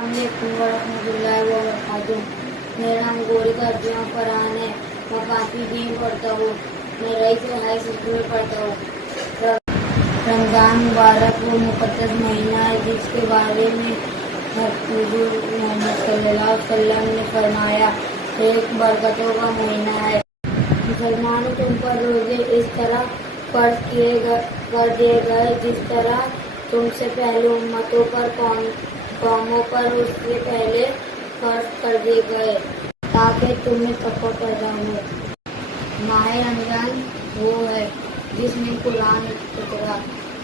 السلام علیکم ورحمۃ اللہ وبرکاتہ۔ میرا نام گوری ترجمہ فرحان ہے۔ میں 5ویں بی میں پڑھتا ہوں۔ میں رئیس ہائی اسکول میں پڑھتا ہوں۔ رمضان مبارک وہ مقدس مہینہ ہے جس کے بارے میں حضور محمد صلی اللہ علیہ وسلم نے فرمایا ایک برکتوں کا مہینہ ہے۔ مسلمانوں تم پر روزے اس طرح فرض کر دیے گئے جس طرح تم سے پہلے امتوں پر قوموں پر اس سے پہلے فرض کر دیے گئے تاکہ تمہیں تقویٰ پیدا ہو۔ ماہ رمضان وہ ہے جس میں قرآن اترا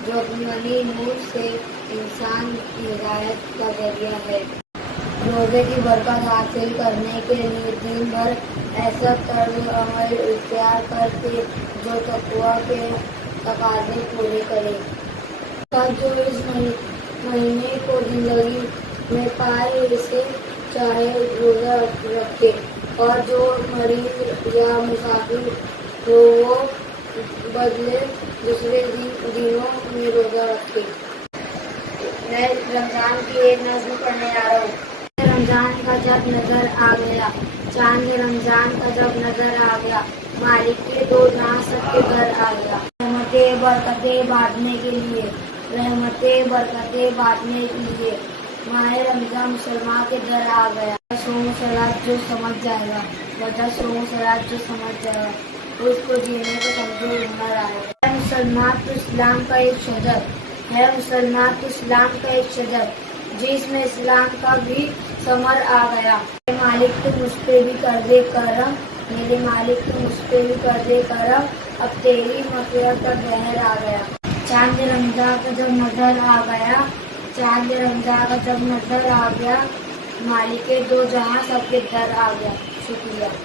جو اپنی ولی نور سے انسان کی ہدایت کا ذریعہ ہے۔ روزے کی برکت حاصل کرنے کے لیے دن بھر ایسا طرز عمل اختیار کرتے جو تقویٰ کے تقاضے پورے کرے۔ جو اس مہینے کو زندگی میں پائے اسے چاہے روزہ رکھے، اور جو مریض یا مسافر ہو وہ بدلے دوسرے دنوں میں روزہ رکھے۔ میں رمضان کی ایک نظم پڑھنے جا رہا ہوں۔ رمضان کا جب نظر آ گیا، چاند رمضان کا جب نظر آ گیا، مالک کے دو جہاں سب کے گھر آ گیا۔ رحمتیں برکتیں بانٹنے کے لیے، رحمتیں برکتیں بانٹنے کے لیے ماہ رمضان مسلمان کے در آ گیا۔ صوم و صلات جو سمجھ جائے گا، وجہ صوم و صلات جو سمجھ جائے گا اس کو جینے کو سمجھو ہنر آئے گا۔ ہے مسلمان تو اسلام کا ایک شجر، ہے مسلمان تو اسلام کا ایک شجر جس میں اسلام کا بھی ثمر آ گیا۔ میرے مالک تو مجھ پہ بھی کر دے کرم، میرے مالک تو مجھ پہ بھی کر دے کرم، اب تیری مغفرت کا بہر آ گیا۔ چاند رمضان کا جب نظر آ گیا، چاند رمضان کا جب نظر آ گیا، مالک دو جہاں سب کے در آ گیا۔ شکریہ۔